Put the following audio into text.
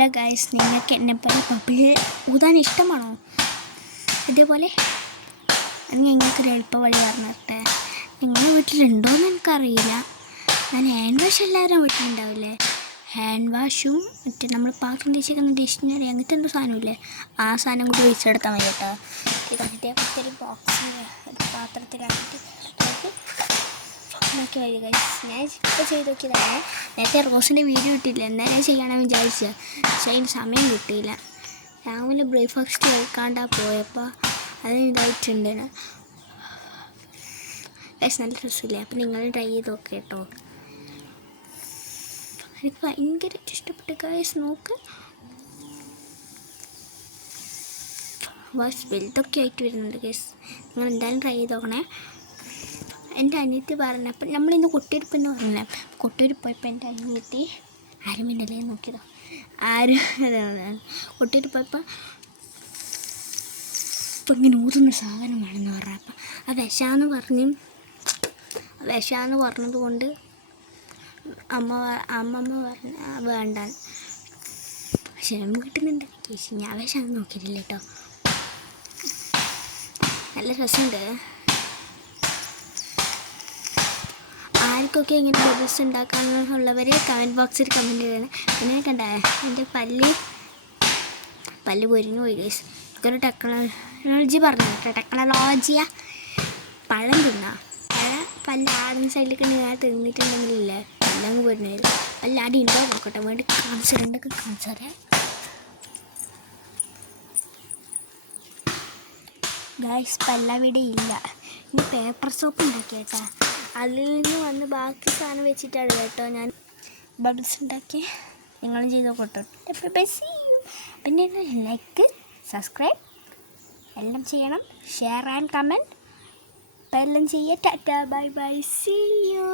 Hello guys, നിങ്ങൾക്ക് എന്നെപ്പോലെ bubble ഊതാൻ ഇഷ്ടമാണോ? ഇതേപോലെ നിങ്ങൾക്കൊരു എളുപ്പ വഴി പറഞ്ഞിട്ടെ. നിങ്ങളുടെ വീട്ടിലുണ്ടോയെന്ന് എനിക്കറിയില്ല. ഞാൻ ഹാൻഡ് വാഷ് എല്ലാവരും വീട്ടിലുണ്ടാവില്ലേ? ഹാൻഡ് വാഷും മറ്റേ നമ്മൾ പാത്രം തേച്ചിരിക്കുന്ന ഡിക്ഷണറി അങ്ങനത്തെ എന്തോ സാധനമില്ലേ, ആ സാധനം കൂടി ഒഴിച്ചെടുത്താൽ മതി കേട്ടോ. ഇതേപോലത്തെ ഒരു ബോക്സിൽ ഒരു പാത്രത്തിലാക്കിയിട്ട് നോക്കി വഴി ഗൈസ്. ഞാൻ ഇപ്പോൾ ചെയ്ത് നോക്കിയതാണ്. നേരത്തെ റോസിൻ്റെ വീഡിയോ ഇട്ടില്ല, എന്നാൽ ഞാൻ ചെയ്യാനാണ് വിചാരിച്ചത്. പക്ഷേ അതിന് സമയം കിട്ടിയില്ല. രാവിലെ ബ്രേക്ക്ഫാസ്റ്റ് കഴിക്കാണ്ടാ പോയപ്പോൾ അതിന് ഇതായിട്ടുണ്ട് ഗൈസ്. നല്ല രസമില്ലേ? അപ്പോൾ നിങ്ങൾ ട്രൈ ചെയ്ത് നോക്കുക കേട്ടോ. എനിക്ക് ഭയങ്കരമായിട്ട് ഇഷ്ടപ്പെട്ടു ഗൈസ്. നോക്ക്, വാഷ് വലുതൊക്കെ ആയിട്ട് വരുന്നുണ്ട് ഗൈസ്. നിങ്ങൾ എന്തായാലും ട്രൈ ചെയ്ത് നോക്കണേ. എൻ്റെ അനിയത്തി പറഞ്ഞപ്പോൾ നമ്മളിന്ന് കൊട്ടിയൂരിപ്പെന്ന് പറഞ്ഞില്ലേ, കൊട്ടിയൂർ പോയപ്പോൾ എൻ്റെ അനിയത്തി ആരും മിണ്ടല്ലേ നോക്കിയതോ, കൊട്ടിയൂർ പോയപ്പോൾ ഇപ്പം ഇങ്ങനെ ഊതുന്ന സാധനമാണെന്ന് പറഞ്ഞപ്പോൾ ആ വിഷാന്ന് പറഞ്ഞത് കൊണ്ട് അമ്മമ്മ പറഞ്ഞ വേണ്ടാൻ. പക്ഷെ നമുക്ക് കിട്ടുന്നുണ്ട് ചേച്ചി. ഞാൻ വിഷാന്ന് നോക്കിയിട്ടില്ല കേട്ടോ. നല്ല രസമുണ്ട്. ആർക്കൊക്കെ ഇങ്ങനെ ബബിൾസ് ഉണ്ടാക്കാനുള്ളവർ കമൻറ്റ് ബോക്സിൽ കമൻറ്റ് ചെയ്യണം. പിന്നെ കണ്ട എൻ്റെ പല്ല് പൊരിഞ്ഞു പോയി ഗൈസ്. ഇതൊരു ടെക്നോളജി പറഞ്ഞു കേട്ടോ. ടെക്നോളജിയാ. പഴം തിന്നാ പല്ല് ആടുന്ന സൈഡിലേക്ക് ഞാൻ തിന്നിട്ടുണ്ടെങ്കിലില്ലേ പല്ലങ്ങ് പൊരിഞ്ഞു വരും. പല്ല് ആടി ഉണ്ടോ നോക്കട്ടെ, വേണ്ടി കാണിച്ചിട്ടുണ്ടൊക്കെ കാണിച്ചാൽ ഗൈസ്. പല്ലവിടെ ഇല്ല. ഇനി പേപ്പർ സോപ്പ് ഉണ്ടാക്കി കേട്ടോ. അതിൽ നിന്ന് വന്ന് ബാക്കി സാധനം വെച്ചിട്ടാണ് കേട്ടോ ഞാൻ ബബിൾസ് ഉണ്ടാക്കി. നിങ്ങളും ചെയ്ത് നോക്കട്ടോ. പിന്നെ ലൈക്ക്, സബ്സ്ക്രൈബ് എല്ലാം ചെയ്യണം. ഷെയർ ആൻഡ് കമൻറ്റ് എല്ലാം ചെയ്യുക. Tata bye bye, see U.